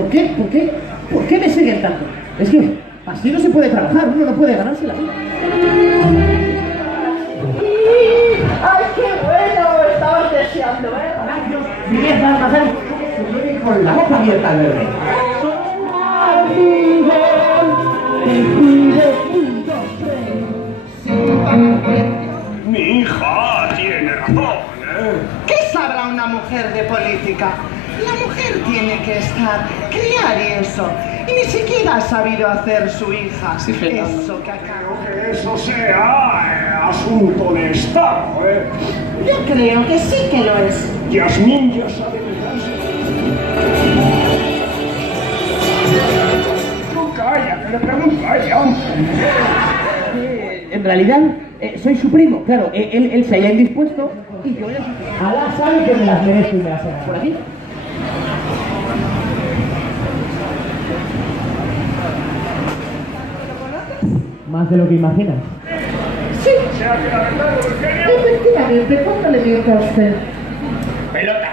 ¿Por qué? ¿Por qué? ¿Por qué me siguen tanto? Es que así no se puede trabajar, uno no puede ganarse la vida. ¡Ay, qué bueno! Estabas deseando, ¿eh? Mierda, pasar con la boca abierta al verme. Mi hija tiene razón, ¿eh? ¿Qué sabrá una mujer de política? La mujer tiene que estar, criar y eso. Y ni siquiera ha sabido hacer su hija. Sí, eso que acabo. Que eso sea asunto de Estado, ¿eh? Yo creo que sí que lo es. Yasmín ya sabe quedarse. No, calla, que le pregunto a ella, hombre. En realidad, soy su primo, claro. Él se haya indispuesto y yo era su primo. Alá sabe que me las merezco y me las hago. ¿Por aquí? Más de lo que imaginas. Sí, O sea que la verdad lo del genio... efectivamente. ¿Cuánto le miento a usted? Pelota.